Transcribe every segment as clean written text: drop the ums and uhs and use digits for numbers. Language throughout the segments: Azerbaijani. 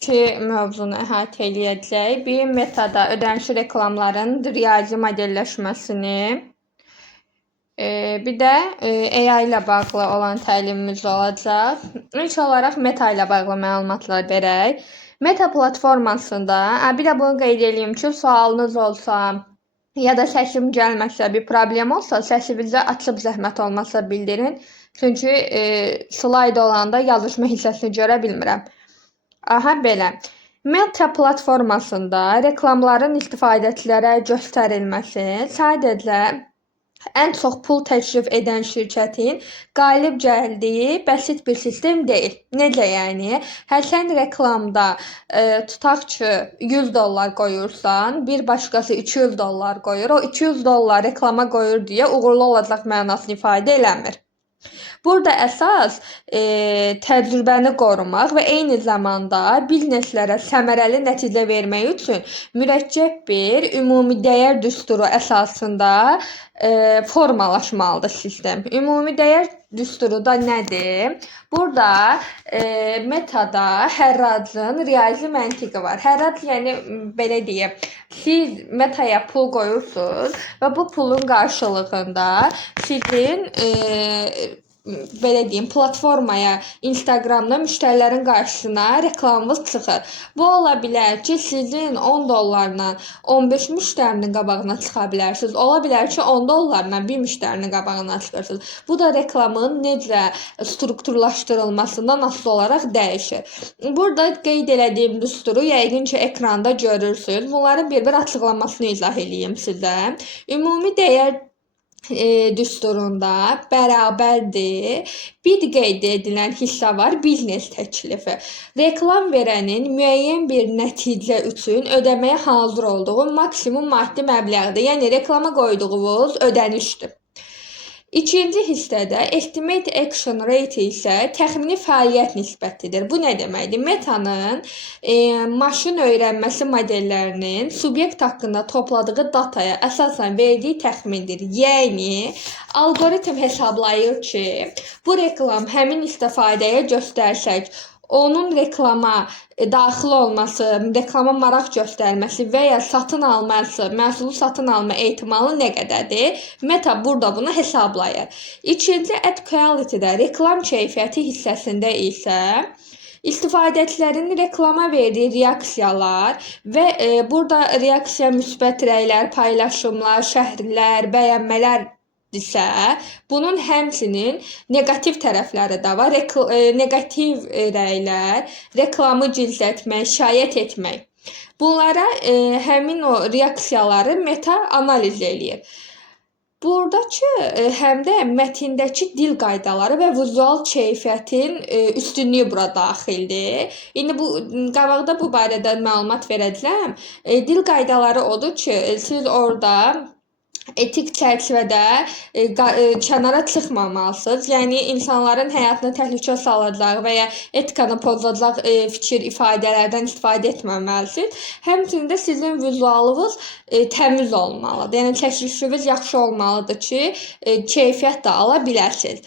İki mövzunu əhatə eləyəcək. Bir, metada ödənişli reklamların riyazi modelləşməsini, bir də AI ilə bağlı olan təlimimiz olacaq. İlk olaraq Meta ilə bağlı məlumatlar verək. Meta platformasında, bir də bunu qeyd edeyim ki, sualınız olsa ya da səsim gəlməsə, bir problem olsa, səsinizi açıb zəhmət olmasa bildirin. Çünki slayd olanda yazışma hissəsini görə bilmirəm. Aha, belə. Meta platformasında reklamların istifadəçilərə göstərilməsi sadəcə ən çox pul təklif edən şirkətin qalib gəldiyi bəsit bir sistem deyil. Necə yəni? Sən reklamda tutaq ki, $100 qoyursan, bir başqası $200 qoyur. O $200 reklama qoyur deyə uğurlu olacaq mənasını ifadə eləmir. Burada əsas təcrübəni qorumaq və eyni zamanda bizneslərə səmərəli nəticə vermək üçün mürəkkəb bir ümumi dəyər düsturu əsasında formalaşmalıdır sistem. Ümumi dəyər düsturu da nədir? Burada metada hərracın riyazi məntiqi var. Hərrac yəni belə deyim, siz metaya pul qoyursunuz və bu pulun qarşılığında sizin belə deyim, platformaya, Instagramda müştərilərin qarşısına reklamınız çıxır. Bu ola bilər ki, sizin $10-la 15 müştərinin qabağına çıxa bilərsiniz. Ola bilər ki, $10-la bir müştərinin qabağına çıxırsınız. Bu da reklamın necə strukturlaşdırılmasından asılı olaraq dəyişir. Burada qeyd elədiyim düsturu yəqin ki, ekranda görürsünüz. Bunların bir-bir açıqlamasını izah edeyim sizə. Ümumi dəyər düsturunda bərabərdir. Bir qeyd edilən hissə var, biznes təklifi. Reklam verənin müəyyən bir nəticə üçün ödəməyə hazır olduğu maksimum maddi məbləğdir. Yəni reklama qoyduğunuz ödənişdir. İkinci hissədə estimate action rate isə təxmini fəaliyyət nisbətidir. Bu nə deməkdir? Metanın maşın öyrənməsi modellərinin subyekt haqqında topladığı dataya əsasən verdiyi təxmindir. Yəni alqoritm hesablayır ki, bu reklam həmin istifadəyə göstərsək, onun reklama daxil olması, reklama maraq göstərməsi və ya satın alması, məhsulu satın alma ehtimalı nə qədərdir? Meta burada bunu hesablayır. İkinci ad quality-də reklam keyfiyyəti hissəsində isə istifadəçilərin reklama verdiyi reaksiyalar və burada reaksiya müsbət rəylər, paylaşımlar, şərhlər, bəyənmələr isə bunun həmçinin neqativ tərəfləri də var. Neqativ rəylər, reklamı gizlətmək, şikayət etmək. Bunlara həmin o reaksiyaları meta analiz eləyir. Buradakı həm də mətndəki dil qaydaları və vizual keyfiyyətin üstünlüyü bura daxildir. İndi qabaqda bu barədə məlumat verəcəm. Dil qaydaları odur ki, siz orada etik çərçivədə kənara çıxmamalısınız. Yəni insanların həyatını təhlükə salacaq və ya etikanı pozacaq fikir ifadələrdən istifadə etməməlisiniz. Həmçinin də sizin vizualınız təmiz olmalıdır. Yəni təşrifiniz yaxşı olmalıdır ki, keyfiyyət də ala biləsiniz.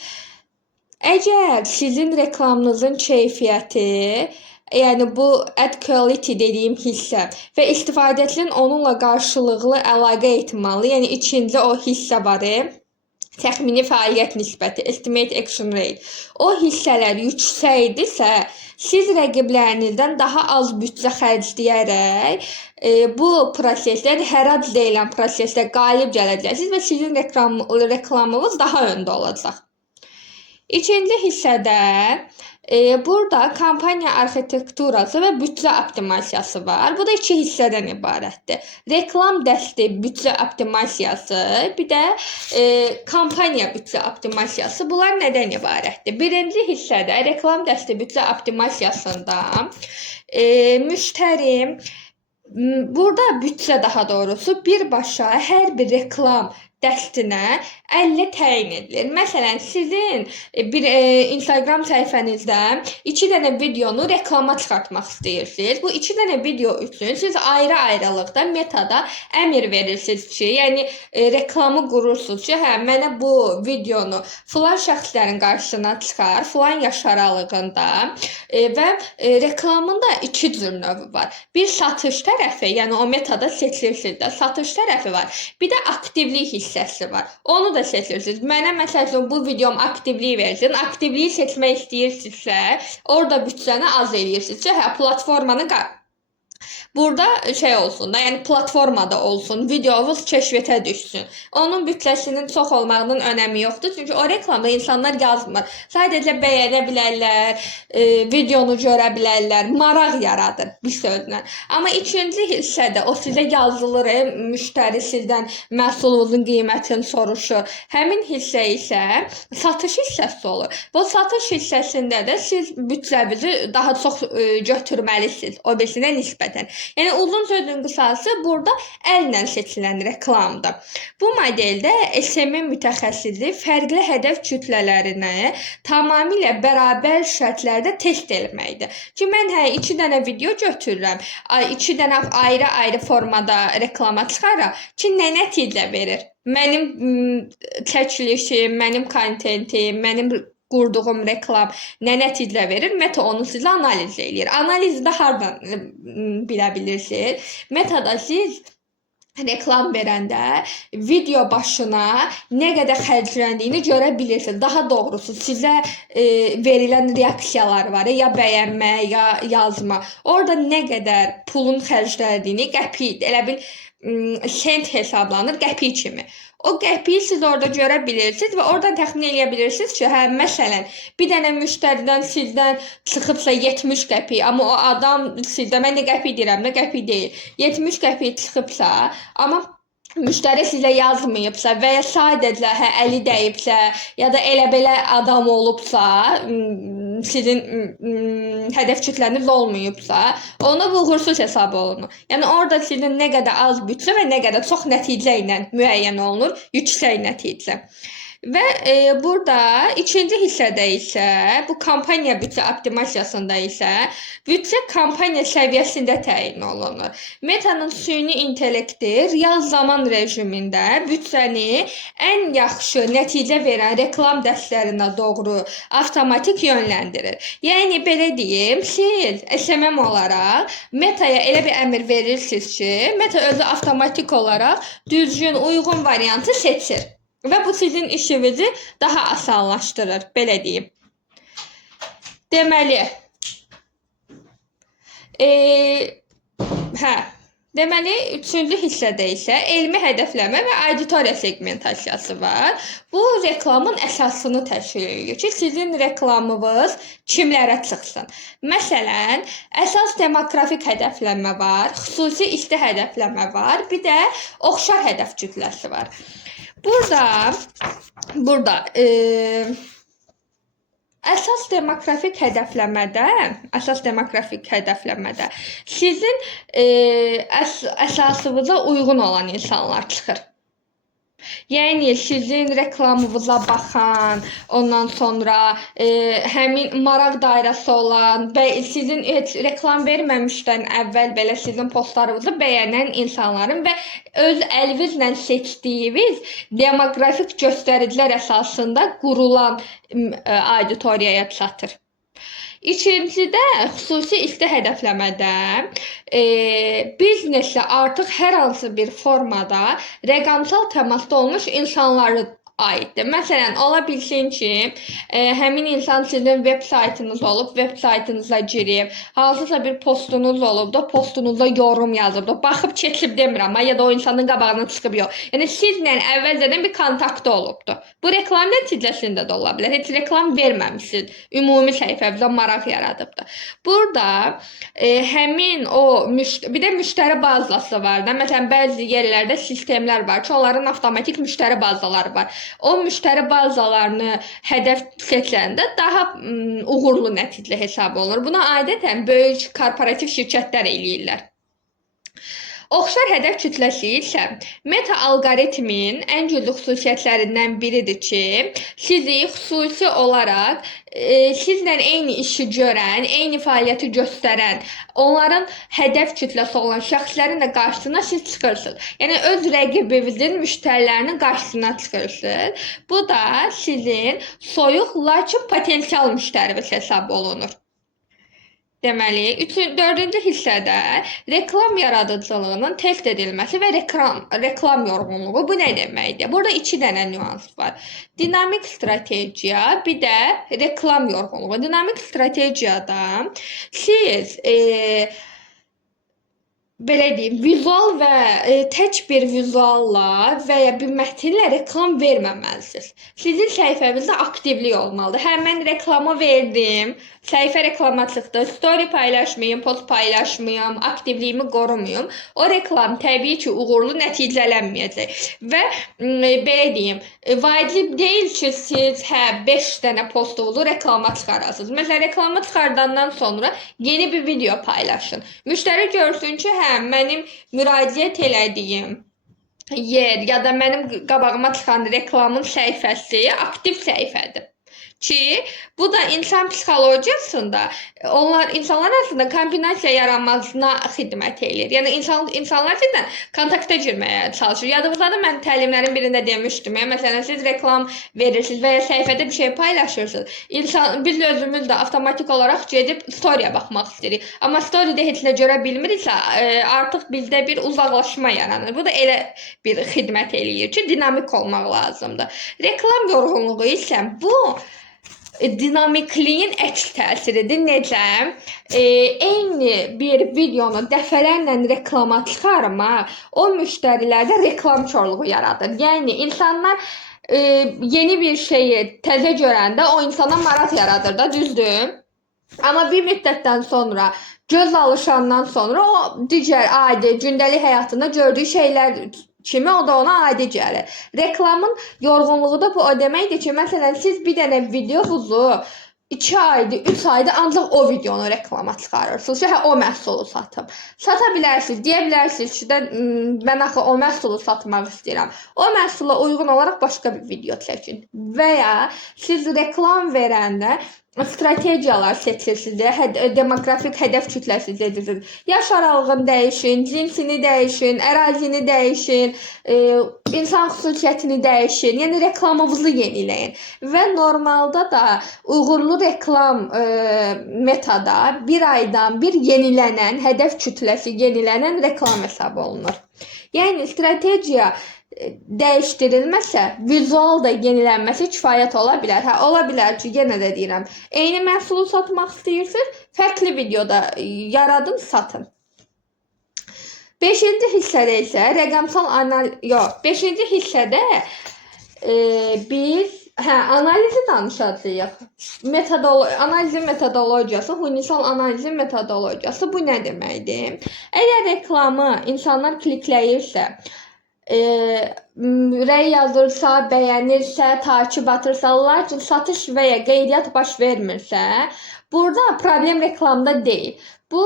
Əgər sizin reklamınızın keyfiyyəti, yəni bu ad quality dediyim hissə və istifadəçinin onunla qarşılıqlı əlaqə etməli, yəni ikinci o hissə var, təxmini fəaliyyət nisbəti, estimate action rate. O hissələr yüksəkdirsə, siz rəqiblərinizdən daha az büdcə xərcləyərək bu prosesdə, hərrac deyilən prosesdə qalib gələcəksiniz və sizin reklamınız daha öndə olacaq. İkinci hissədə burada kampaniya arxitekturası və büdcə optimizasiyası var. Bu da iki hissədən ibarətdir. Reklam dəsti büdcə optimizasiyası, bir də kampaniya büdcə optimizasiyası. Bunlar nədən ibarətdir? Birinci hissədə reklam dəsti büdcə optimizasiyasında müştəri burada büdcə daha doğrusu birbaşa hər bir reklam dəstinə 50 təyin edilir. Məsələn, sizin bir Instagram səhifənizdə 2 dənə videonu reklama çıxartmaq istəyirsiniz. Bu 2 dənə video üçün siz ayrı-ayrılıqda metada əmr verirsiniz ki, yəni reklamı qurursunuz ki, hə, mənə bu videonu filan şəxslərin qarşısına çıxar, filan yaş aralığında və reklamın da 2 cür növü var. Bir satış tərəfi, yəni o metada seçirsiniz də satış tərəfi var. Bir də aktivlik hissəsi var. Onu da seçirsiniz. Mənə məsələn bu videom aktivliyi versin. Aktivliyi seçmək istəyirsinizsə, orada büdcəni az eləyirsiniz ki, hə, platformanı burada şey olsun da, yəni platformada olsun, videonuz kəşfiyyətə düşsün. Onun büdcəsinin çox olmağının önəmi yoxdur. Çünki o reklamda insanlar yazmır. Sadəcə bəyənə bilərlər, videonu görə bilərlər, maraq yaradır bir sözlə. Amma ikinci hissədə o sizə yazılır, müştəri sizdən məhsulunuzun qiymətini soruşur. Həmin hissə isə satış hissəsi olur. Bu satış hissəsində də siz büdcənizi daha çox götürməlisiniz o birisinə nisbətən. Yəni uzun sözün qısası burada əllə seçilən reklamdır. Bu modeldə SMM mütəxəssisi fərqli hədəf kütlələrini tamamilə bərabər şərtlərdə test etməkdir. Ki mən 2 dənə video götürürəm, 2 dənə ayrı-ayrı formada reklama çıxarıram ki, nə nəticə verir? Mənim çəkilişim, mənim kontentim, mənim qurduğum reklam nə nəticə verir? Meta onu sizə analiz eləyir. Analizi də hardan bilə bilirsiniz? Metada siz reklam verəndə video başına nə qədər xərcləndiyini görə bilirsiniz. Daha doğrusu sizə verilən reaksiyalar var, ya bəyənmə, ya yazma. Orada nə qədər pulun xərcləndiyini qəpik, elə bil sent hesablanır, qəpik kimi. O qəpiyi siz orada görə bilirsiniz və oradan təxmin edə bilirsiniz ki, hə, məsələn, bir dənə müştəridən sizdən çıxıbsa 70 qəpik, amma o adam sizdə, mən də qəpik deyirəm, nə qəpik deyil, 70 qəpik çıxıbsa, amma müştəri sizə yazmayıbsa və ya sadəcə əli dəyibsə, ya da elə belə adam olubsa, sizin hədəf kütləniz olmayıbsa, ona bu uğursuz hesab olunur. Yəni orada sizin nə qədər az büdcə və nə qədər çox nəticə ilə müəyyən olunur, yüksək nəticə. Və burada ikinci hissədə isə, bu kampaniya büdcə optimizasiyasında isə büdcə kampaniya səviyyəsində təyin olunur. Metanın süni intellekti real zaman rejimində büdcəni ən yaxşı nəticə verən reklam dəstlərinə doğru avtomatik yönləndirir. Yəni belə deyim, siz SMM olaraq Metaya elə bir əmr verirsiniz ki, Meta özü avtomatik olaraq düzgün, uyğun variantı seçir. Və bu sizin işinizi daha asanlaşdırır, belə deyim. Deməli, üçüncü hissədə isə elmi hədəfləmə və auditoriya segmentasiyası var. Bu reklamın əsasını təşkil edir ki, sizin reklamınız kimlərə çıxsın. Məsələn, əsas demoqrafik hədəfləmə var, xüsusi isti hədəfləmə var, bir də oxşar hədəf kütləsi var. Burada əsas demoqrafik hədəfləmədə sizin əsasınıza uyğun olan insanlar çıxır. Yəni sizin reklamınıza baxan, ondan sonra həmin maraq dairəsi olan və sizin heç reklam verməmişdən əvvəl belə sizin postlarınızı bəyənən insanların və öz əlinizlə seçdiyiniz demoqrafik göstəricilər əsasında qurulan auditoriyaya çatır. İkincidə, xüsusi isti hədəfləmədə biznesə artıq hər hansı bir formada rəqəmsal təmasda olmuş insanları aiddir. Məsələn, ola bilsin ki, həmin insan sizin veb saytınız olub, veb saytınıza girib, hansısa bir postunuz olub da, postunuza yorum yazıb da, baxıb keçib demirəm, ya da o insanın qabağına çıxıb yox. Yəni, sizlə əvvəlcədən bir kontaktı olubdur. Bu reklam nəticəsində də ola bilər. Heç reklam verməmişsiniz. Ümumi səhifəmizə maraq yaradıbdır. Burada həmin o, bir də müştəri bazası var da. Məsələn, bəzi yerlərdə sistemlər var ki, onların avtomatik müştəri bazaları var. O müştəri bazalarını hədəf seçəndə daha uğurlu nəticə hesab olunur. Buna adətən böyük korporativ şirkətlər eləyirlər. Oxşar hədəf kütləsi isə meta alqoritmin ən güclü xüsusiyyətlərindən biridir ki, sizi xüsusi olaraq sizlə eyni işi görən, eyni fəaliyyəti göstərən, onların hədəf kütləsi olan şəxslərin də qarşısına siz çıxırsınız. Yəni öz rəqibinizin müştərilərinin qarşısına çıxırsınız. Bu da sizin soyuq, lakin potensial müştəriniz hesab olunur. Deməli, dördüncü hissədə reklam yaradıcılığının test edilməsi və reklam yorğunluğu. Bu nə deməkdir? Burada 2 dənə nüans var. Dinamik strategiya, bir də reklam yorğunluğu. Dinamik strategiyada siz belə deyim, vizual və tək bir vizualla və ya bir mətnlə reklam verməməlisiniz. Sizin səhifənizdə aktivlik olmalıdır. Hə, mən reklamı verdim, səhifə reklama çıxdı, story paylaşmayım, post paylaşmayım, aktivliyimi qorumayım. O reklam təbii ki, uğurlu nəticələnməyəcək. Və belə deyim, vacib deyil ki, siz 5 dənə postunuzu reklama çıxarasınız. Məsələn, reklama çıxardandan sonra yeni bir video paylaşın. Müştəri görsün ki, mənim müraciət elədiyim yer ya da mənim qabağıma çıxan reklamın səhifəsi aktiv səhifədir. Ki, bu da insan psixologiyasında insanlar arasında kombinasiya yaranmasına xidmət edir. Yəni insanlar sizdən kontakta girməyə çalışır. Yadınızdadır, mən təlimlərin birində demişdim. Məsələn, siz reklam verirsiniz və ya səhifədə bir şey paylaşırsınız. Biz özümüz də avtomatik olaraq gedib storyya baxmaq istəyirik. Amma storydə heç nə görə bilmiriksə, artıq bizdə bir uzaqlaşma yaranır. Bu da elə bir xidmət eləyir ki, dinamik olmaq lazımdır. Reklam yorğunluğu isə bu dinamikliyin əks təsiridir. Necə? Eyni bir videonu dəfələrlə reklama çıxarmaq o müştərilərdə reklam korluğu yaradır. Yəni insanlar yeni bir şeyi təzə görəndə o insana maraq yaradır da, düzdür? Amma bir müddətdən sonra, göz alışandan sonra o digər adi, gündəlik həyatında gördüyü şeylər kimi o da ona adi gəlir. Reklamın yorğunluğu da bu o deməkdir ki, məsələn, siz bir dənə videonuzu 2 aydır, 3 aydır ancaq o videonu reklama çıxarırsınız ki, o məhsulu satım. Sata bilərsiniz, deyə bilərsiniz ki, mən axı o məhsulu satmaq istəyirəm. O məhsula uyğun olaraq başqa bir video çəkin. Və ya siz reklam verəndə strategiyalar seçirsiniz, demografik hədəf kütləsi seçirsiniz. Yaş aralığını dəyişin, cinsini dəyişin, ərazini dəyişin, insan xüsusiyyətini dəyişin. Yəni reklamınızı yeniləyin. Və normalda da uğurlu reklam metada bir aydan bir yenilənən, hədəf kütləsi yenilənən reklam hesab olunur. Yəni strategiya dəyişdirilməsə, vizual da yenilənməsi kifayət ola bilər. Hə, ola bilər ki, yenə də deyirəm, eyni məhsulu satmaq istəyirsiniz, fərqli videoda yaradın, satın. 5-ci hissədə isə rəqəmsal analiz, 5-ci hissədə biz analizi danışacağıq. Analizin metodologiyası, hunisal analizin metodologiyası bu nə deməkdir? Əgər reklamı insanlar klikləyirsə, rəy yazırsa, bəyənirsə, takib atırsa, lakin satış və ya qeydiyyat baş vermirsə, burada problem reklamda deyil. Bu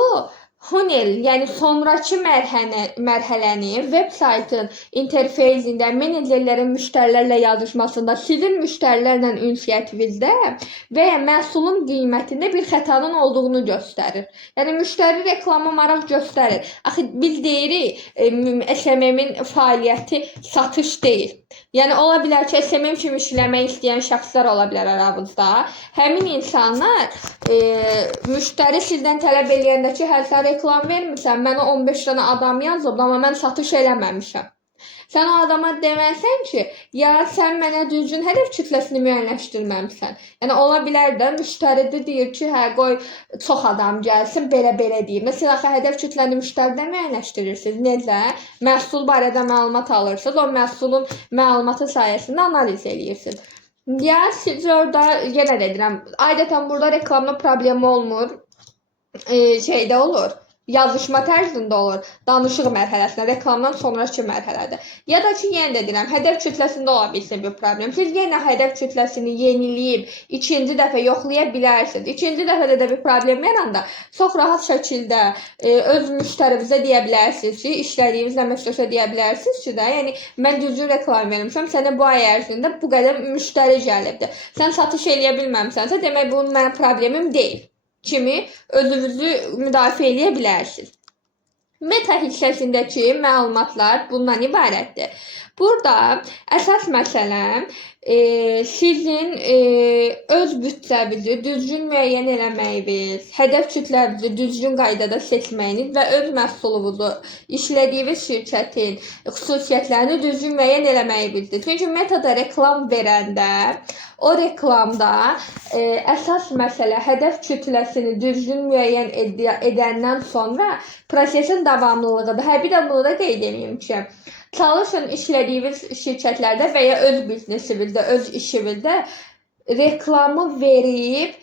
funnel, yəni sonrakı mərhələni web saytın interfeysində, menecerlərin müştərilərlə yazışmasında, sizin müştərilərlə ünsiyyətinizdə və ya məhsulun qiymətində bir xətanın olduğunu göstərir. Yəni müştəri reklama maraq göstərir. Axı biz deyirik, SMM-in fəaliyyəti satış deyil. Yəni ola bilər ki, SMM kimi işləmək istəyən şəxslər ola bilər aramızda. Həmin insanlar müştəri sizdən tələb eləyəndə ki, hər sən reklam vermirsən, mənə 15 dənə adam yazıb, amma mən satış eləməmişəm. Sən o adama deməlisən ki, ya sən mənə düzgün hədəf kütləsini müəyyənləşdirməmisən. Yəni ola bilər də müştəri də deyir ki, hə qoy çox adam gəlsin, belə deyim. Məsələn, hədəf kütləni müştəridə müəyyənləşdirirsiniz. Necə? Məhsul barədə məlumat alırsınız, o məhsulun məlumatı sayəsində analiz eləyirsiniz. Ya siz orada, yenə də deyirəm, adətən burada reklamda problemi olmur. Şeydə olur. yazışma tərzində olur, danışıq mərhələsində, reklamdan sonraki mərhələdə. Ya da ki, yenə də deyirəm, hədəf kütləsində ola bilsin bir problem. Siz yenə hədəf kütləsini yeniləyib ikinci dəfə yoxlaya bilərsiniz. İkinci dəfədə də bir problem yaranda çox rahat şəkildə öz müştərinizə deyə bilərsiniz ki, işlədiyiniz əməkdaşa deyə bilərsiniz ki, də, yəni mən düzgün reklam vermişəm, sənə bu ay ərzində bu qədər müştəri gəlibdi. Sən satış eləyə bilməmisənsə, demək bu mənim problemim deyil kimi özünüzü müdafiə edə bilərsiniz. Meta hissəsindəki məlumatlar bundan ibarətdir. Burada əsas məsələ sizin öz büdcənizi düzgün müəyyən eləməyiniz, hədəf kütlənizi düzgün qaydada seçməyiniz və öz məhsulunuzu, işlədiyiniz şirkətin xüsusiyyətlərini düzgün müəyyən eləməyinizdir. Çünki Metada reklam verəndə o reklamda əsas məsələ hədəf kütləsini düzgün müəyyən edəndən sonra prosesin davamlılığıdır. Bir də bunu da qeyd edeyim ki, çalışın işlədiyiniz şirkətlərdə və ya öz biznesinizdə, öz işinizdə reklamı verib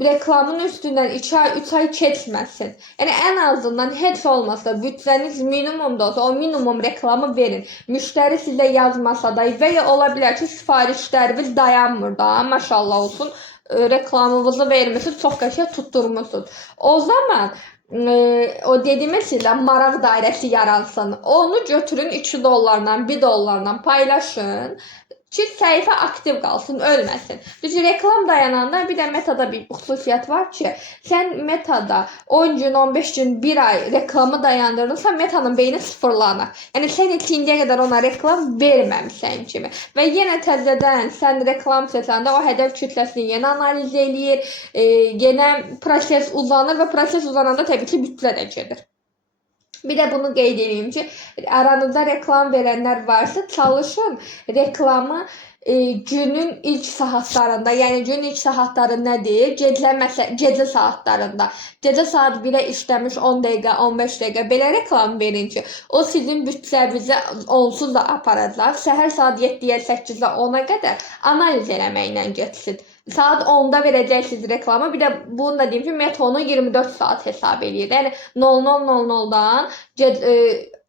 reklamın üstündən 2 ay, 3 ay keçməsin. Yəni ən azından heç olmasa büdcəniz minimumda olsa o minimum reklamı verin. Müştəri sizə yazmasa da və ya ola bilər ki, sifarişləriniz dayanmır da, maşallah olsun, reklamınızı vermişsiniz, çox qəşəng tutturmusunuz. O zaman o dediyimiz ilə maraq dairəsi yaransın. Onu götürün $2, $1 paylaşın ki, səhifə aktiv qalsın, ölməsin. Düzü reklam dayananda bir də Metada bir xüsusiyyət var ki, sən Metada 10 gün, 15 gün, 1 ay reklamı dayandırırsa Metanın beyni sıfırlanır. Yəni sən heç indiyə qədər ona reklam verməmisən kimi. Və yenə təzədən sən reklam seçəndə o hədəf kütləsini yenə analiz eləyir, yenə proses uzanır və proses uzananda təbii ki, büdcə də gedir. Bir də bunu qeyd edeyim ki, aranızda reklam verənlər varsa, çalışın reklamı günün ilk saatlarında, yəni günün ilk saatları nədir? Gecə saatlarında. Gecə saat 1-ə işləmiş 10 dəqiqə, 15 dəqiqə belə reklam verin ki, o sizin büdcənizi onsuz da aparacaq. Səhər saat 7-yə, 8-ə, 10-a qədər analiz eləməklə getsin. Saat 10-da verəcəksiniz reklamı. Bir də bunu da deyim ki, Meta onu 24 saat hesab edir. Yəni 00:00-dan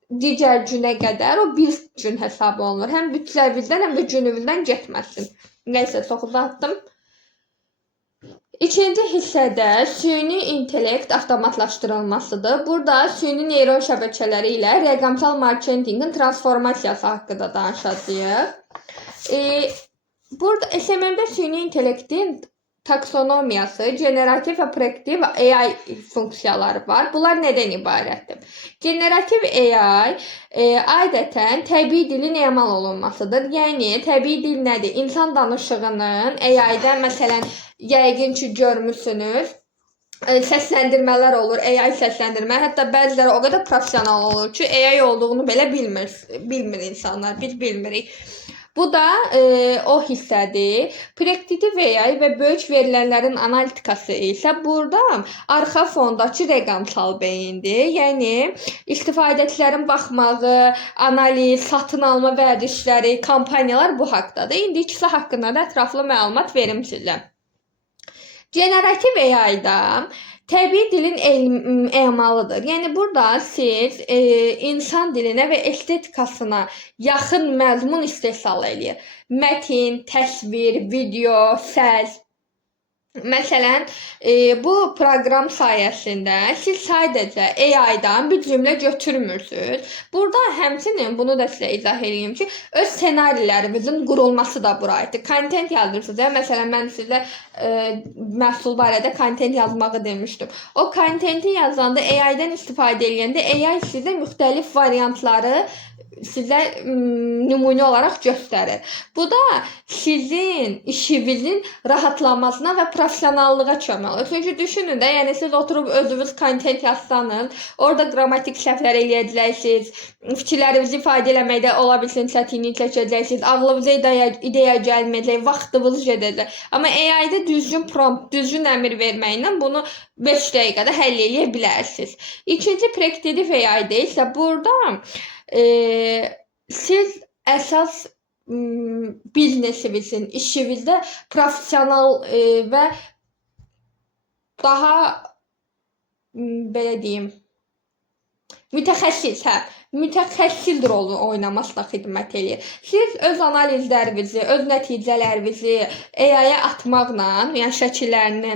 digər günə qədər o bir gün hesab olunur. Həm büdcəvizdən, həm də günüvüzdən getməsin. Nəysə, çox uzatdım. İkinci hissədə süni intellekt avtomatlaşdırılmasıdır. Burada süni neyron şəbəkələri ilə rəqəmsal marketinqin transformasiyası haqqında danışacağıq. Burada SMM-də süni intellektin taksonomiyası, generativ və prediktiv AI funksiyaları var. Bunlar nədən ibarətdir? Generativ AI adətən təbii dilin emal olunmasıdır. Yəni, təbii dil nədir? İnsan danışığının AI-də, məsələn, yəqin ki, görmüsünüz, səsləndirmələr olur, AI səsləndirmə. Hətta bəziləri o qədər professional olur ki, AI olduğunu belə bilmir insanlar, biz bilmirik. Bu da o hissədir. Prediktiv AI və böyük verilənlərin analitikası isə burada arxa fondakı rəqəmsal beyindir. Yəni, istifadəçilərin baxmağı, analiz, satın alma vərdişləri, kampaniyalar bu haqqdadır. İndi ikisi haqqında da ətraflı məlumat verim sizə. Generativ AI-da təbii dilin emalıdır. Yəni, burada siz insan dilinə və estetikasına yaxın məzmun istehsal edir. Mətin, təsvir, video, səs. Məsələn, bu proqram sayəsində siz sadəcə AI-dan bir cümlə götürmürsünüz. Burada həmçinin bunu da sizə izah edeyim ki, öz ssenarilərimizin qurulması da bura aiddir. Kontent yazırsınız. Məsələn, mən sizə məhsul barədə kontent yazmağı demişdim. O kontenti yazanda AI-dən istifadə edəndə AI sizə müxtəlif variantları sizə nümunə olaraq göstərir. Bu da sizin işinizin rahatlanmasına və professionallığa kömək olur. Çünki düşünün də, yəni siz oturub özünüz kontent yazsanız, orada qrammatik səhvlər eləyəcəksiniz, fikirlərinizi ifadə eləməkdə ola bilsin çətinlik çəkəcəksiniz, ağlınıza ideya gəlməyəcək, vaxtınız gedəcək. Amma AI-da düzgün prompt, düzgün əmr verməklə bunu 5 dəqiqədə həll edə bilərsiniz. İkinci prediktiv AI-da isə burada siz əsas biznesinizin, işinizdə professional və daha belə deyim, mütəxəssis, mütəxəssis rolu oynamasına xidmət eləyir. Siz öz analizlərinizi, öz nəticələrinizi AI-ya atmaqla, yəni şəkillərini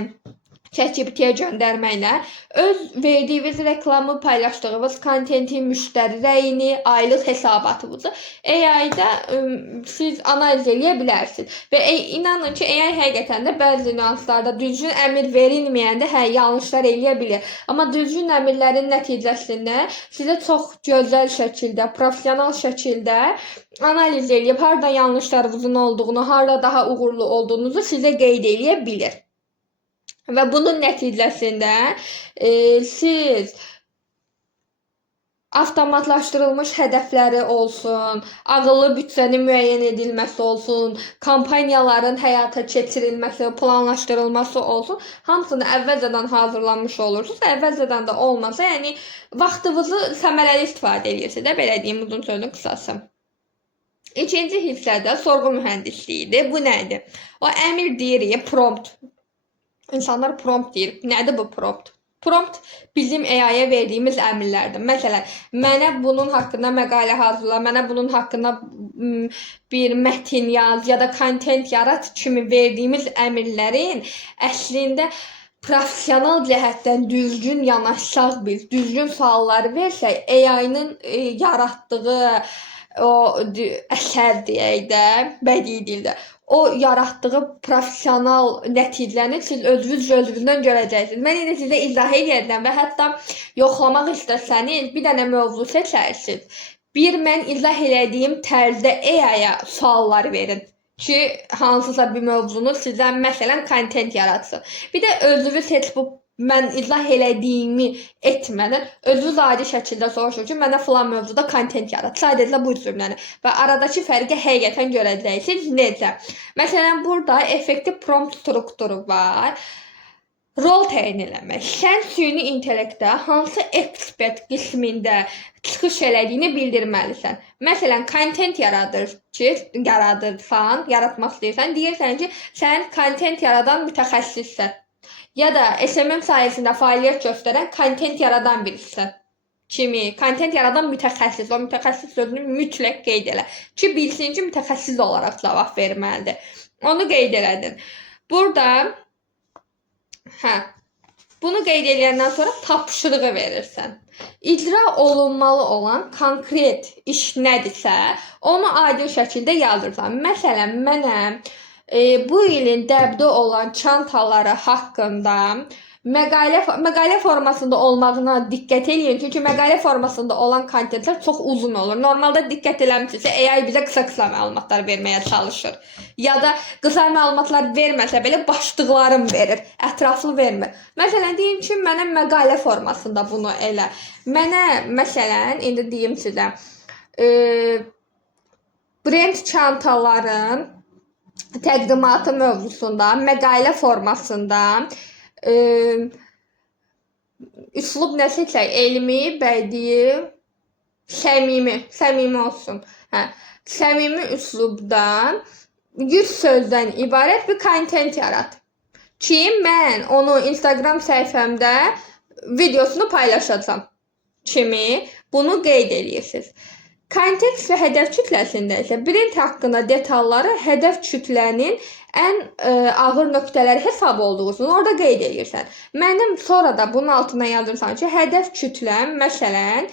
ChatGPT-yə göndərməklə öz verdiyiniz reklamı, paylaşdığınız kontentin, müştəri rəyini, aylıq hesabatınızı AI-da siz analiz edə bilərsiniz. Və inanın ki, AI həqiqətən də bəzi nüanslarda düzgün əmr verilməyəndə yanlışlar eləyə bilir. Amma düzgün əmrlərin nəticəsində sizə çox gözəl şəkildə, professional şəkildə analiz edib, harda yanlışlarınızın olduğunu, harda daha uğurlu olduğunuzu sizə qeyd edə bilir. Və bunun nəticəsində siz avtomatlaşdırılmış hədəfləri olsun, ağıllı büdcənin müəyyən edilməsi olsun, kampaniyaların həyata keçirilməsi, planlaşdırılması olsun, hamısını əvvəlcədən hazırlanmış olursunuz. Əvvəlcədən də olmasa, yəni vaxtınızı səmərəli istifadə edirsiniz də, belə deyim, uzun sözün qısası. İkinci hissədə sorğu mühəndisliyidir. Bu nədir? O əmr deyirik, prompt. İnsanlar prompt deyir. Nədir bu prompt? Prompt bizim AI-ya verdiyimiz əmrlərdir. Məsələn, mənə bunun haqqında məqalə hazırla, mənə bunun haqqında bir mətin yaz ya da kontent yarat kimi verdiyimiz əmrlərin əslində professional cəhətdən düzgün yanaşsaq biz, düzgün sualları versək, AI-nın yaratdığı o əsər deyək də, bədii dildə, o yaratdığı professional nəticəni siz özünüzdən görəcəksiniz. Mən indi sizə izah edirəm və hətta yoxlamaq istəsəniz bir dənə mövzu seçərsiniz. Bir mən izah elədiyim tərzdə AI-ya suallar verin ki, hansısa bir mövzunu sizə məsələn kontent yaratsın. Bir də özünüz seçib mən izah elədiyimi etmədən özünüz adi şəkildə soruşur ki, mənə filan mövzuda kontent yarat. Sadəcə bu cümləni və aradakı fərqi həqiqətən görəcəksiniz. Necə? Məsələn, burada effektiv prompt strukturu var. Rol təyin eləmək. Sən süni intellektdə hansı ekspert qismində çıxış elədiyini bildirməlisən. Məsələn, kontent yaratmaq istəyirsən, deyirsən ki, sən kontent yaradan mütəxəssissən. Ya da SMM sayəsində fəaliyyət göstərən kontent yaradan birisisən kimi, kontent yaradan mütəxəssis, o mütəxəssis sözünü mütləq qeyd elə ki, bilsin ki, mütəxəssis olaraq cavab verməlidir. Onu qeyd elədin. Burada bunu qeyd edəndən sonra tapşırığı verirsən. İcra olunmalı olan konkret iş nədirsə, onu adil şəkildə yazırsan. Məsələn, mənə bu ilin dəbdə olan çantaları haqqında məqalə formasında olmağına diqqət eləyin. Çünki məqalə formasında olan kontentlər çox uzun olur. Normalda diqqət eləmişsinizsə, AI bizə qısa məlumatlar verməyə çalışır. Ya da qısa məlumatlar verməsə belə başlıqlarını verir, ətraflı vermir. Məsələn, deyim ki, mənə məqalə formasında bunu elə. Mənə, məsələn, indi deyim sizə, brend çantaların təqdimatı mövzusunda, məqalə formasında üslub nə seçək? Elmi, bədii, səmimi olsun. Səmimi üslubdan 100 sözdən ibarət bir kontent yarat. Ki, mən onu Instagram səhifəmdə videosunu paylaşacağam kimi bunu qeyd edirsiniz. Kontekst və hədəf kütləsində isə brend haqqında detalları hədəf kütlənin ən ağır nöqtələri hesab olduğunu orada qeyd edirsən. Mənim sonra da bunun altına yazırsan ki, hədəf kütləm məsələn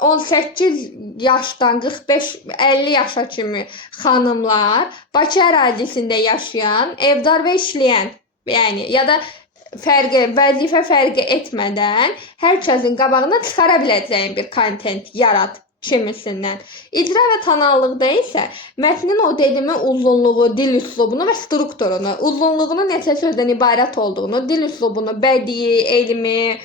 18 yaşdan 45-50 yaşa kimi xanımlar, Bakı ərazisində yaşayan, evdar və işləyən, yəni ya da vəzifə fərqi etmədən hər kəsin qabağına çıxara biləcəyin bir kontent yarat kimisindən. İcra və tonallıqda isə mətnin o dediyimi uzunluğu, dil üslubunu və strukturunu, uzunluğunun neçə sözdən ibarət olduğunu, dil üslubunu, bədii, elmi,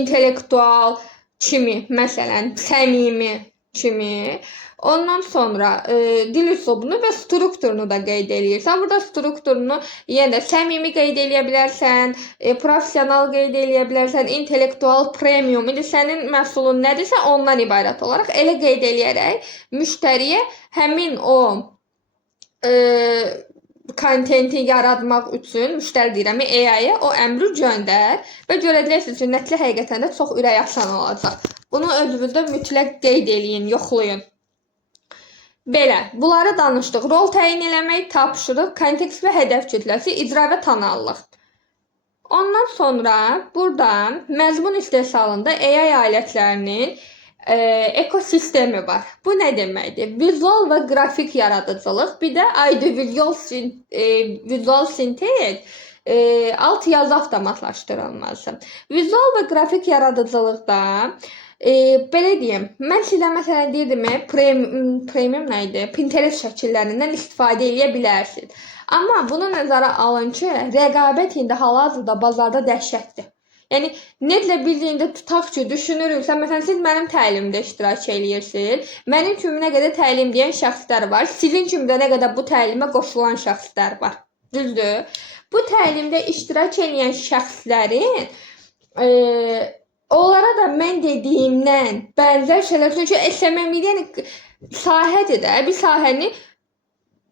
intellektual kimi, məsələn, səmimi kimi. Ondan sonra dil üslubunu və strukturunu da qeyd edirsən. Burada strukturunu yenə də səmimi qeyd edə bilərsən, professional qeyd edə bilərsən, intellektual, premium. İndi sənin məhsulun nədirsə ondan ibarət olaraq elə qeyd edərək müştəriyə həmin o kontenti yaratmaq üçün müştəri deyirəm, AI-yə o əmri göndər və görəcəksiniz ki, nəticə həqiqətən də çox ürək açan olacaq. Bunu özünüzdə mütləq qeyd eləyin, yoxlayın. Belə, bunları danışdıq. Rol təyin eləmək, tapşırıq, kontekst və hədəf kütləsi, icra və tonallıq. Ondan sonra burada məzmun istehsalında AI alətlərinin ekosistemi var. Bu nə deməkdir? Vizual və qrafik yaradıcılıq, bir də vizual sintez, alt yazı avtomatlaşdırılması. Vizual və qrafik yaradıcılıqda belə deyim, mən sizə məsələn deyirdim, premium nə idi? Pinterest şəkillərindən istifadə edə bilərsiniz. Amma bunu nəzərə alın ki, rəqabət indi hal-hazırda bazarda dəhşətdir. Yəni, necə bildiyində tutaq ki, düşünürüksə, məsələn, siz mənim təlimimdə iştirak edirsiniz, mənim kimi nə qədər təlim deyən şəxslər var, sizin kimi də nə qədər bu təlimə qoşulan şəxslər var. Düzdür? Bu təlimdə iştirak edən şəxslərin onlara da mən dediyimdən bənzər şeylər, çünki SMM yəni sahədir də, bir sahəni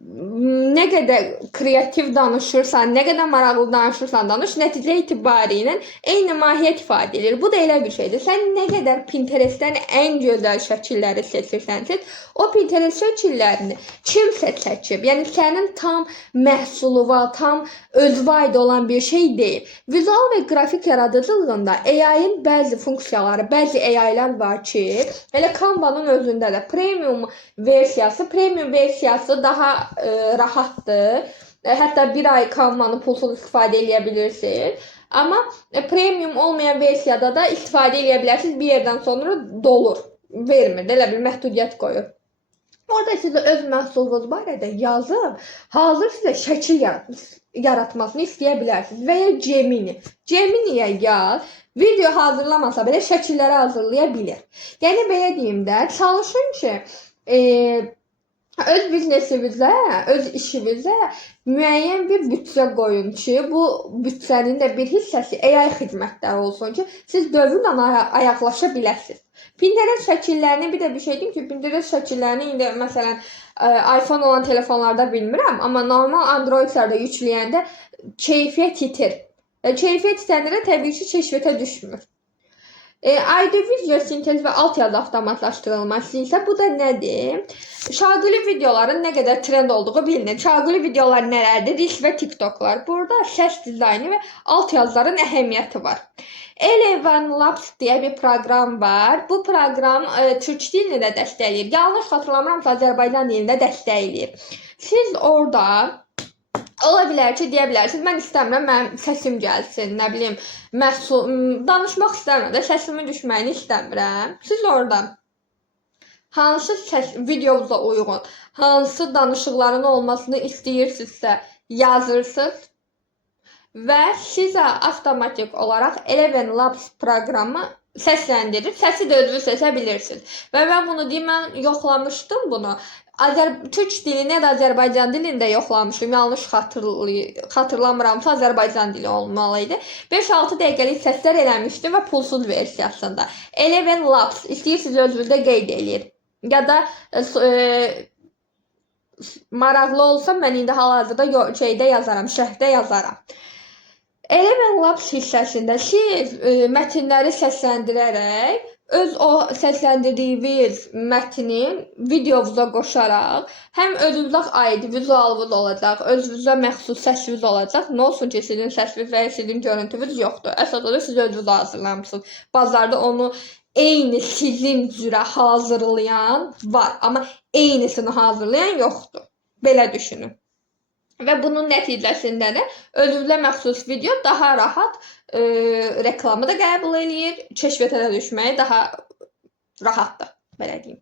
nə qədər kreativ danışırsan, nə qədər maraqlı danışırsan danış, nəticə etibarilə eyni mahiyyət ifadə edir. Bu da elə bir şeydir. Sən nə qədər Pinterestdən ən gözəl şəkilləri seçirsənsiz, o Pinterest şəkillərini kimsə çəkib. Yəni sənin tam məhsulu var, tam özünə aid olan bir şey deyil. Vizual və qrafik yaradıcılığında AI-ın bəzi funksiyaları, bəzi AI-lər var ki, elə Canva-nın özündə də premium versiyası daha rahatdır. Hətta bir ay Canva-nı pulsuz istifadə edə bilirsiniz. Amma premium olmayan versiyada da istifadə edə bilərsiniz. Bir yerdən sonra dolur. Vermir. Elə bir məhdudiyyət qoyur. Orada sizə öz məhsulunuz barədə yazıb, hazır sizə şəkil yaratmasını istəyə bilərsiniz. Və ya Gemini. Geminiyə yaz. Video hazırlamasa belə şəkilləri hazırlaya bilir. Yəni belə deyim də, çalışın ki, öz biznesinizə, öz işinizə müəyyən bir büdcə qoyun ki, bu büdcənin də bir hissəsi AI xidmətləri olsun ki, siz dövrlə ayaqlaşa biləsiniz. Pinterest şəkillərini bir də bir şey deyim ki, Pinterest şəkillərini indi məsələn iPhone olan telefonlarda bilmirəm, amma normal Androidlərdə yükləyəndə keyfiyyət itir. Keyfiyyət itəndə təbii ki, keşfətə düşmür. Audio-video sintez və alt yazı avtomatlaşdırılması isə bu da nədir? Şaquli videoların nə qədər trend olduğu bilinir. Şaquli videolar nələrdir? Reels və TikToklar. Burada səs dizaynı və alt yazıların əhəmiyyəti var. Eleven Labs deyə bir proqram var. Bu proqram türk dilini də dəstəkləyir. Yanlış xatırlamıramsa Azərbaycan dilini də dəstəkləyir. Siz orada ola bilər ki, deyə bilərsiniz, mən istəmirəm, mənim səsim gəlsin, nə bilim, danışmaq istəmirəm də, səsimin düşməyini istəmirəm. Siz orada hansı videonuza uyğun, hansı danışıqların olmasını istəyirsinizsə yazırsınız və sizə avtomatik olaraq Eleven Labs proqramı səsləndirir, səsi də özünüz seçə bilirsiniz. Və mən bunu deyim, mən yoxlamışdım bunu. Türk dilini də Azərbaycan dilində yoxlamışdım. Yanlış xatırlamıramsa Azərbaycan dili olmalıydı. 5-6 dəqiqəlik səslər eləmişdim və pulsuz versiyasında. Eleven Labs istəyirsiniz özünüzdə qeyd eləyir. Ya da maraqlı olsa mən indi hal-hazırda şeydə yazaram, şərhdə yazaram. Eleven Labs hissəsində siz mətnləri səsləndirərək öz o səsləndirdiyiniz mətnin videonuza qoşaraq həm özünüzə aid vizualınız olacaq, özünüzə məxsus səsiniz olacaq. Nə olsun ki, sizin səsiniz və sizin görüntünüz yoxdur. Əsas olaraq siz özünüz hazırlamısınız. Bazarda onu eyni sizin cürə hazırlayan var, amma eynisini hazırlayan yoxdur. Belə düşünün. Və bunun nəticəsində də özünüzə məxsus video daha rahat reklamı da qəbul eləyir, keşfətə də düşməyi daha rahatdır, belə deyim.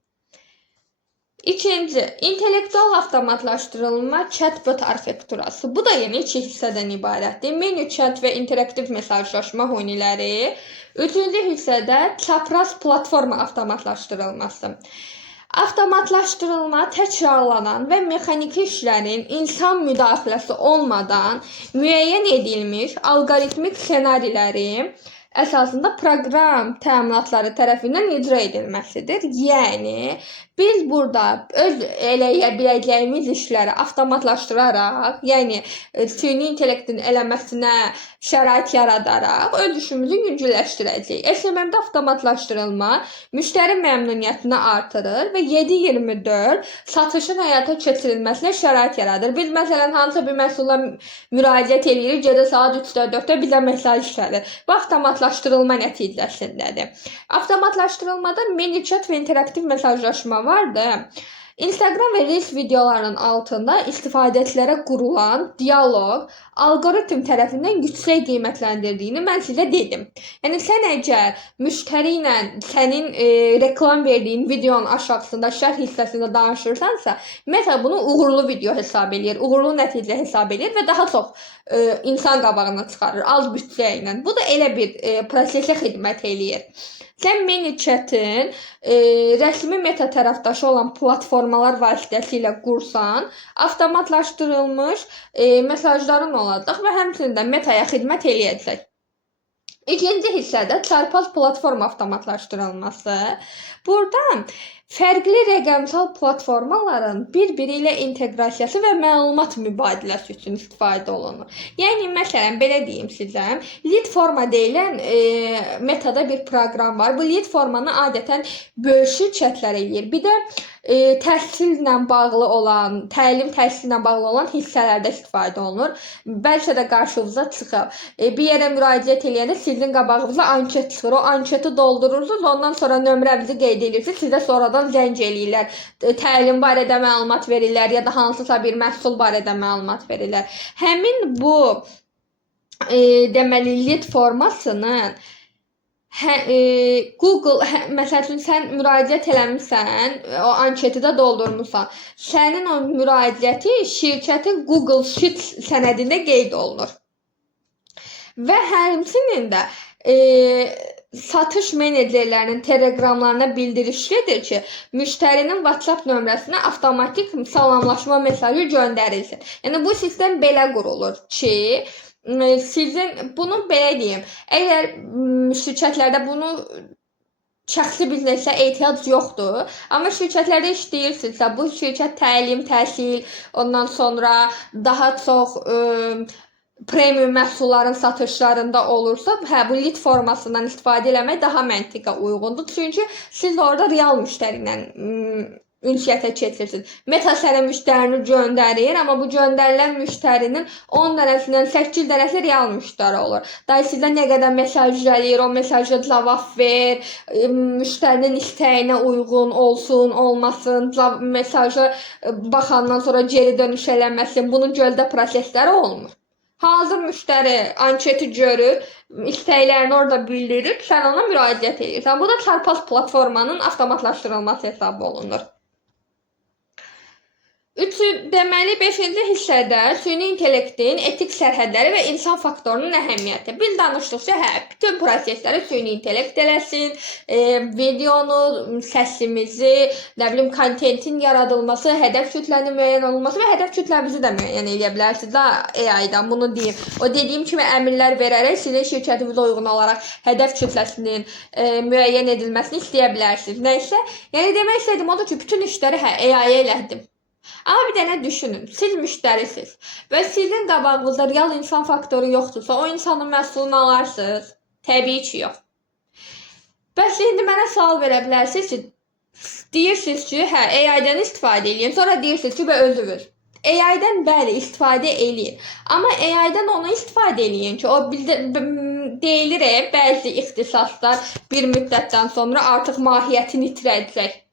İkinci, intellektual avtomatlaşdırılma chatbot arxitekturası. Bu da yeni iki hissədən ibarətdir. Menü chat və interaktiv mesajlaşma huniləri. Üçüncü hissədə çapraz platforma avtomatlaşdırılması. Avtomatlaşdırılma təkrarlanan və mexaniki işlərin insan müdaxiləsi olmadan müəyyən edilmiş alqoritmik ssenariləri əsasında proqram təminatları tərəfindən icra edilməsidir. Yəni biz burada öz eləyə biləcəyimiz işləri avtomatlaşdıraraq, yəni süni intellektin eləməsinə şərait yaradaraq öz işimizi yüngülləşdirəcəyik. SMM-də avtomatlaşdırılma müştəri məmnuniyyətini artırır və 7/24 satışın həyata keçirilməsinə şərait yaradır. Biz məsələn hansısa bir məhsula müraciət edirik, gecə saat 3-də 4-də bizə mesaj gəlir. Bu avtomatlaşdırılma nəticəsindədir. Avtomatlaşdırılmada mini chat və interaktiv mesajlaşma vardır. Instagram və Reels videolarının altında istifadəçilərə qurulan dialoq algoritm tərəfindən yüksək qiymətləndirdiyini mən sizə dedim. Yəni sən əgər müştəri ilə sənin reklam verdiyin videonun aşağısında şərh hissəsində danışırsansa, Meta bunu uğurlu video hesab edir, uğurlu nəticə hesab edir və daha çox insan qabağına çıxarır az büdcə ilə. Bu da elə bir prosesə xidmət eləyir. Sən mini chat'in rəsmi Meta tərəfdaşı olan platformalar vasitəsilə qursan, avtomatlaşdırılmış mesajların olacaq və həmçinin də Meta'ya xidmət eləyəcək. İkinci hissədə çarpaz platform avtomatlaşdırılması. Burada fərqli rəqəmsal platformaların bir-biri ilə inteqrasiyası və məlumat mübadiləsi üçün istifadə olunur. Yəni məsələn belə deyim sizə, lead forma deyilən Meta'da bir proqram var. Bu lead formanı adətən böyük şirkətlər eləyir. Bir də təhsillə bağlı olan, təlim-təhsillə bağlı olan hissələrdə istifadə olunur. Bəlkə də qarşınıza çıxır. Bir yerə müraciət eləyəndə sizin qabağınıza anket çıxır. O anketi doldurursunuz, ondan sonra nömrənizi qeyd edirsiniz. Sizə sonradan zəng eləyirlər. Təlim barədə məlumat verirlər ya da hansısa bir məhsul barədə məlumat verirlər. Həmin bu deməli lead formasının Google, məsəl üçün sən müraciət eləmisən, o anketi də doldurmusan. Sənin o müraciəti şirkətin Google Sheet sənədində qeyd olunur. Və həmçinin də satış menecerlərinin teleqramlarına bildiriş gedir ki, müştərinin WhatsApp nömrəsinə avtomatik salamlaşma mesajı göndərilsin. Yəni bu sistem belə qurulur ki, sizin bunu belə deyim, əgər şirkətlərdə bunu şəxsi biznesə ehtiyac yoxdur, amma şirkətlərdə işləyirsinizsə, bu şirkət təlim, təhsil, ondan sonra daha çox premium məhsulların satışlarında olursa, bu lead formasından istifadə eləmək daha məntiqə uyğundur. Çünki siz orada real müştəri ilə ünsiyyətə keçirsiniz. Meta sənə müştərini göndərir, amma bu göndərilən müştərinin 10 dənəsindən 8 dənəsi real müştəri olur. Day sizə nə qədər mesaj gəlir, o mesaja cavab ver, müştərinin istəyinə uyğun olsun, olmasın, mesaja baxandan sonra geri dönüş eləməsin. Bunun göldə prosesləri olmur. Hazır müştəri anketi görür, istəklərini orada bildirir, sən ona müraciət edirsən. Bu da çarpaz platformanın avtomatlaşdırılması hesab olunur. Deməli, 5-ci hissədə süni intellektin etik sərhədləri və insan faktorunun əhəmiyyəti. Biz danışdıqca, bütün prosesləri süni intellekt eləsin, videonu, səsimizi, kontentin yaradılması, hədəf kütlənin müəyyən olunması və hədəf kütləmizi də müəyyən edə bilərsiniz da AI-dan, bunu deyim. O dediyim kimi əmrlər verərək sizin şirkətinizə uyğun olaraq hədəf kütləsinin müəyyən edilməsini istəyə bilərsiniz. Nəysə, yəni demək istədim odur ki, bütün işləri AI-ya elədim. Amma bir dənə düşünün, siz müştərisiniz və sizin qabağınızda real insan faktoru yoxdursa, o insanın məhsulunu alarsınız? Təbii ki, yox. Bəs indi mənə sual verə bilərsiniz ki, deyirsiniz ki, AI-dən istifadə edin, sonra deyirsiniz ki, özünüz. AI-dən bəli, istifadə eləyin. Amma AI-dən onu istifadə eləyin ki, o deyilir, bəzi ixtisaslar bir müddətdən sonra artıq mahiyyətini itirəcək.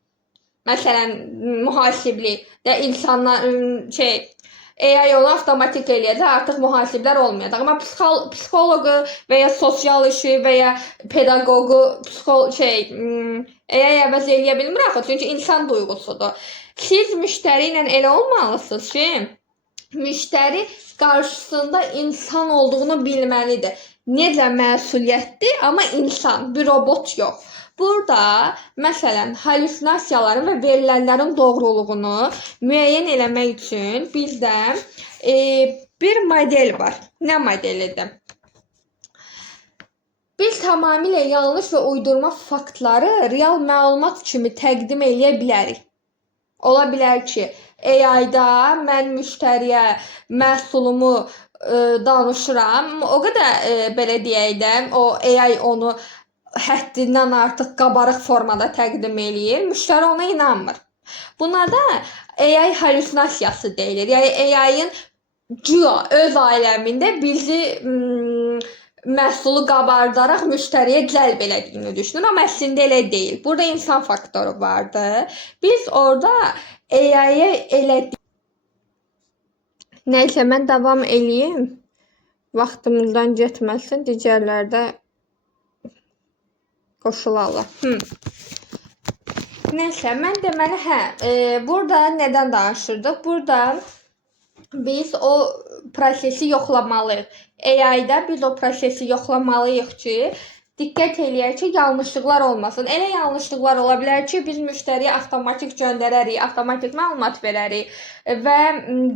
Məsələn, mühasiblik də insanlar AI onu avtomatik eləyəcək, artıq mühasiblər olmayacaq. Amma psixoloqu və ya sosial işi və ya pedaqoqu AI əvəz eləyə bilmir axı, çünki insan duyğusudur. Siz müştəri ilə elə olmalısınız ki, müştəri qarşısında insan olduğunu bilməlidir. Necə məsuliyyətdir, amma insan, bir robot yox. Burada, məsələn, halüsinasiyaların və verilənlərin doğruluğunu müəyyən eləmək üçün bizdə bir model var. Nə modelidir? Biz tamamilə yanlış və uydurma faktları real məlumat kimi təqdim edə bilərik. Ola bilər ki, AI-da mən müştəriyə məhsulumu danışıram. O qədər belə deyək də, o AI onu həddindən artıq qabarıq formada təqdim eləyir. Müştəri ona inanmır. Buna da AI hallyusinasiyası deyilir. Yəni AI-ın güya öz aləmində bizi məhsulu qabardaraq müştəriyə cəlb elədiyini düşünür, amma əslində elə deyil. Burada insan faktoru vardır. Biz orada AI-yə elədik. Nəysə, mən davam eləyim. Vaxtımızdan getməsin, digərlərdə qoşulalım. Nəysə, mən deməli, burada nədən danışırdıq? Burada biz o prosesi yoxlamalıyıq. AI-da biz o prosesi yoxlamalıyıq ki, diqqət eləyək ki, yanlışlıqlar olmasın. Elə yanlışlıqlar ola bilər ki, biz müştəriyə avtomatik göndərərik, avtomatik məlumat verərik və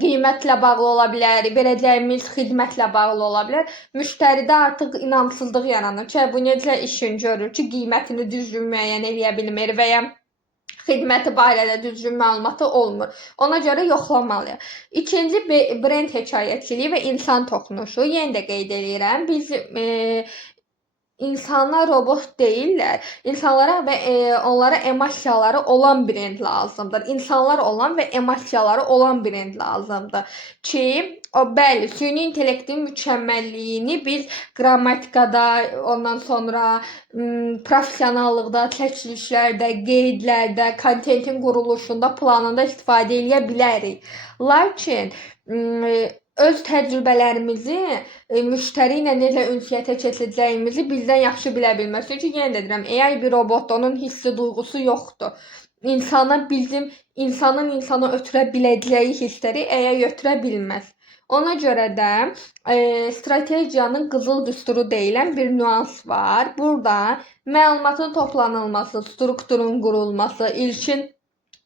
qiymətlə bağlı ola bilər, verəcəyimiz xidmətlə bağlı ola bilər. Müştəridə artıq inamsızlıq yaranır ki, bu necə işin görür ki, qiymətini düzgün müəyyən eləyə bilmir və ya xidməti barədə düzgün məlumatı olmur. Ona görə yoxlamalıyıq. İkinci, brend hekayəçiliyi və insan toxunuşu. Yenə də qeyd edirəm. Biz insanlar robot deyillər. İnsanlara və onlara emosiyaları olan brend lazımdır. İnsanlar olan və emosiyaları olan brend lazımdır ki, bəli, süni intellektin mükəmməlliyini biz qrammatikada, ondan sonra professionallıqda, çəkilişlərdə, qeydlərdə, kontentin quruluşunda, planında istifadə edə bilərik. Lakin öz təcrübələrimizi müştəri ilə necə ünsiyyətə keçəcəyimizi bizdən yaxşı bilə bilməsi üçün yenə də deyirəm, AI bir robotdur, onun hissi, duyğusu yoxdur. İnsanın insana ötürə biləcəyi hissləri AI ötürə bilməz. Ona görə də strategiyanın qızıl düsturu deyilən bir nüans var. Burada məlumatın toplanılması, strukturun qurulması, ilkin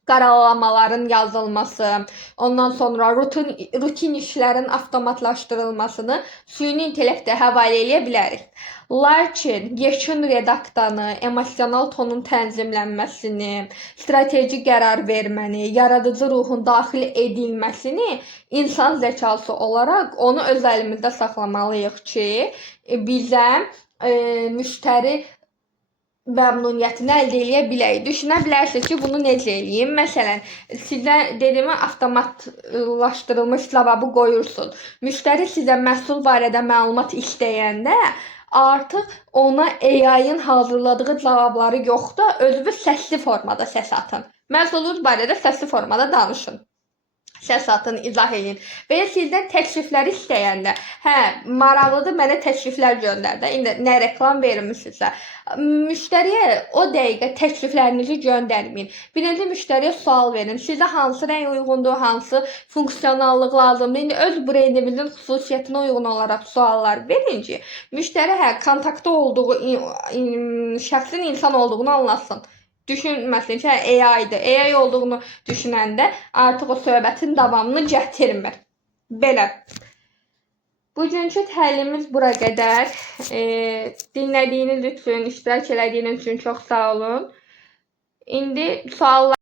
qaralamaların yazılması, ondan sonra rutin işlərin avtomatlaşdırılmasını süni intellektə həvalə edə bilərik. Lakin yekun redaktanı, emosional tonun tənzimlənməsini, strateji qərar verməni, yaradıcı ruhun daxil edilməsini insan zəkası olaraq onu öz əlimizdə saxlamalıyıq ki, bizə müştəri məmnuniyyətini əldə edə bilək. Düşünə bilərsiniz ki, bunu necə eləyim? Məsələn, sizə dediyimi avtomatlaşdırılmış cavabı qoyursunuz. Müştəri sizə məhsul barədə məlumat istəyəndə artıq ona AI-ın hazırladığı cavabları yox da özünüz səsli formada səs atın. Məhsulunuz barədə səsli formada danışın. Səs atın, izah edin. Və ya sizdən təkliflər istəyəndə, maraqlıdır, mənə təkliflər göndər də. İndi nə reklam vermisinizsə, müştəriyə o dəqiqə təkliflərinizi göndərməyin. Birinci müştəriyə sual verin. Sizə hansı rəng uyğundur, hansı funksionallıq lazımdır? İndi öz brendinizin xüsusiyyətinə uyğun olaraq suallar verin ki, müştəri kontaktda olduğu şəxsin insan olduğunu anlasın. Düşünməsin ki, AI-dır. AI olduğunu düşünəndə artıq o söhbətin davamını gətirmir. Belə. Bugünkü təlimimiz bura qədər. Dinlədiyiniz üçün, iştirak elədiyiniz üçün çox sağ olun. İndi suallar